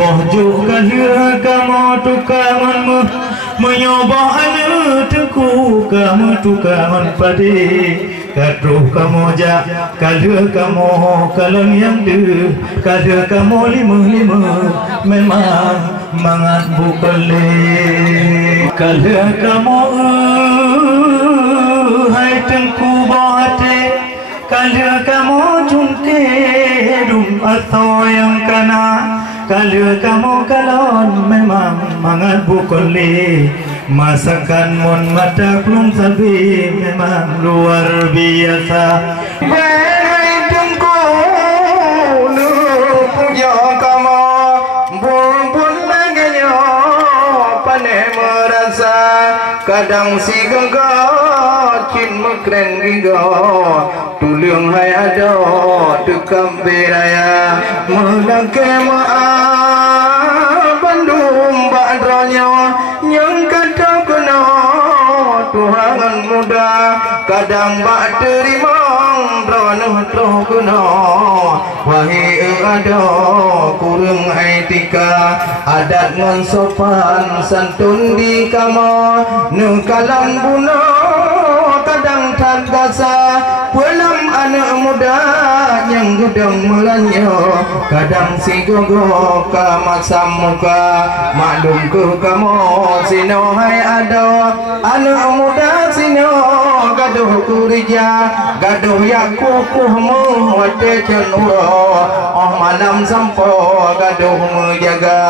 Bohju kalir kamu tukamanmu menyobahan teku kamu tukaman padi kadruh kamu ja kalir kamu kalon yang de kalir kamu lima memang mangat bukale kalir kamu hai tengku bahate kalir kamu jungke dum atau yang kana kalau kamu kalon memang mangat bukoli masakan mon mata belum sabi memang luar biasa. Benai tengku lu punya kamu bumbun laganya pandai merasa kadang si gagak cin mekren gigau tulung hai ada tukam beraya melangke maaf bandung badronya yang kata kena Tuhan muda kadang bak terima drone troh kena wahai ada kurang etika adat ngan sopan santun di kamar nengkalan buna kadang tak gasa pulang anak muda yang gedang melanyo kadang si gogo ke masa muka maklum ke kamu sino hai ada anak muda sino gaduh kurija gaduh yakukuhmu wate cenuro oh malam sampo gaduh menjaga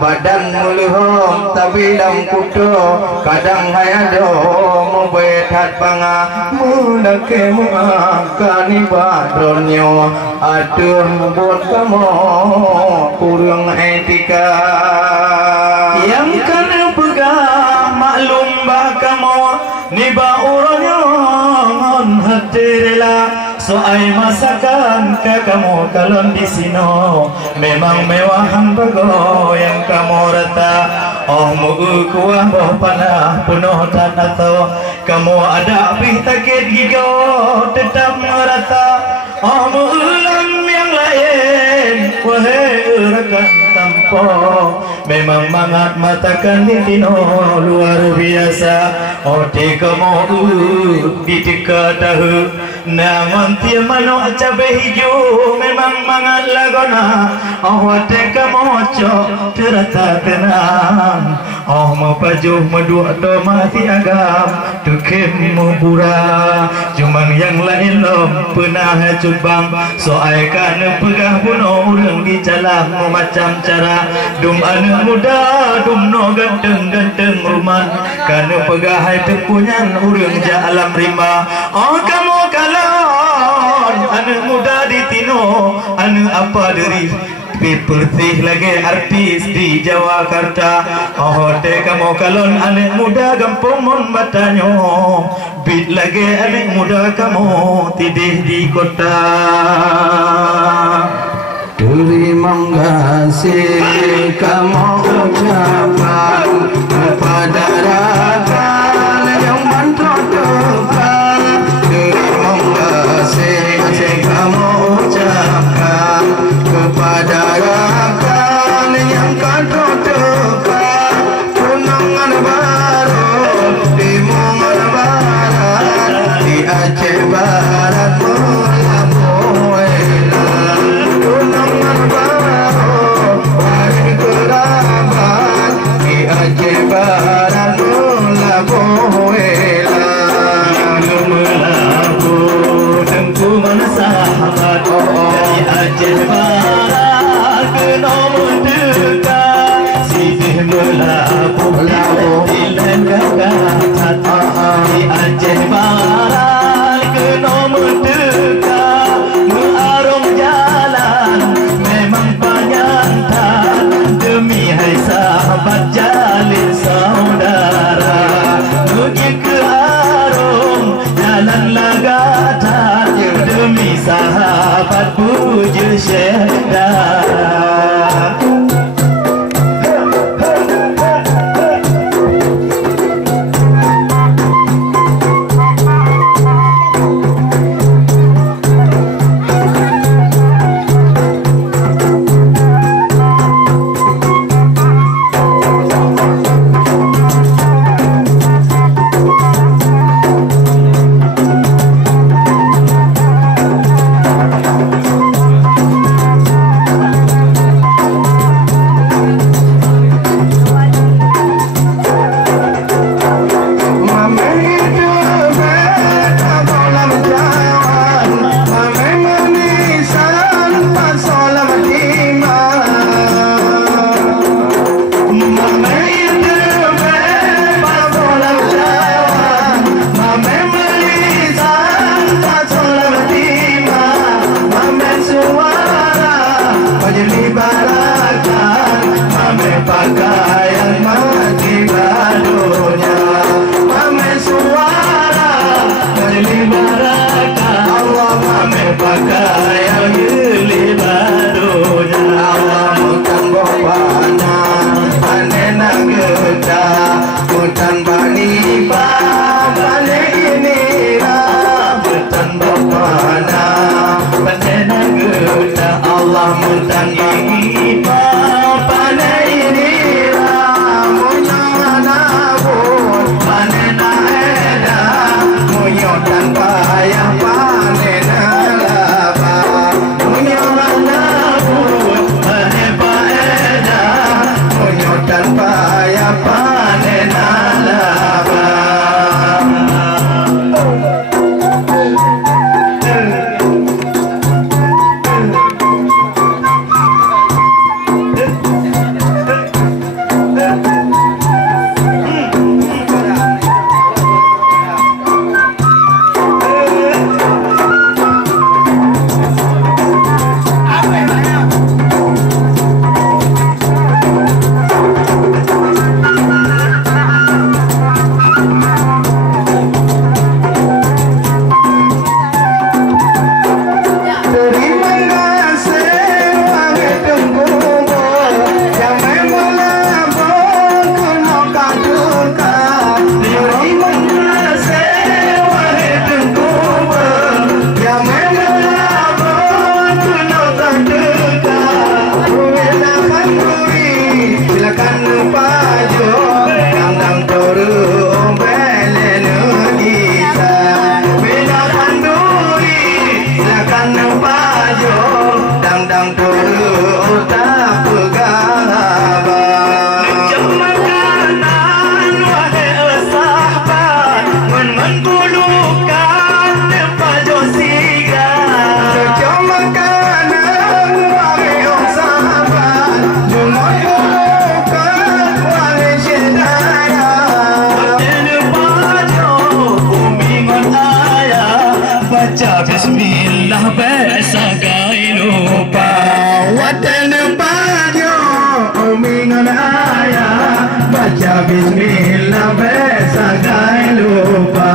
badan muluhum tabilam kuto kadang hai ada betat banga mulake muakani badronyo aduh buat kamu kurang etika yang kena pegang maklum bah kamu niba uronyo hati rela soai masakan ke kamu kalon di sino memang mewahan bago yang kamu rata oh mugu kuah boh panah penuh dan atau kamu ada pih takit gigau tetap merata oh mugulam yang lain wahai rekan tampo memang mangat matakan di tino luar biasa oh di kamu di tika tahu namun tiap mano cabe hijau memang mangat lagona oh wate kamu cok terata tenang oh mapaju medua do mati agam tukem mubura cuman yang lain lom pernah cubang soai kan pegah bunuh urang di jalan macam cara dum anak muda dum no ganteng rumah kan pegah tepunyan urang ja alam rimba oh kamu kalon anak muda di tino anak apa dari Bersih lagi artis di Jawakarta oh te kamu kalon anak muda gampung mon batanyo bit lagi anak muda kamu tidih di kota terima kasih kamu ucapkan kepada rakan yang bantu depan terima kasih kamu ucapkan kepada rakan yang kado depan tunangan baru di Mungan Barat di Aceh Barat Mulamuelan tunangan baru hari kerabat di Aceh Barat Mulamuelan bani bani ini bertanda mana pada guna Allah mentangi pada ini munyana pun panena eda munyotan payah panena laba munyana pun panena eda munyotan payah panena laba. Bismillah besa gai lupa watan banyo omingan ayah baca bismillah besa gai lupa.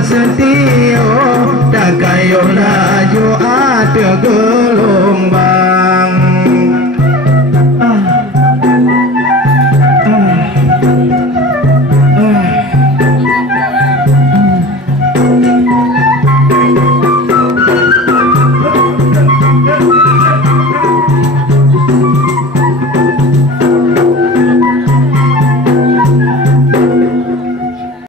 Setia, tak kayo laju ada gelombang.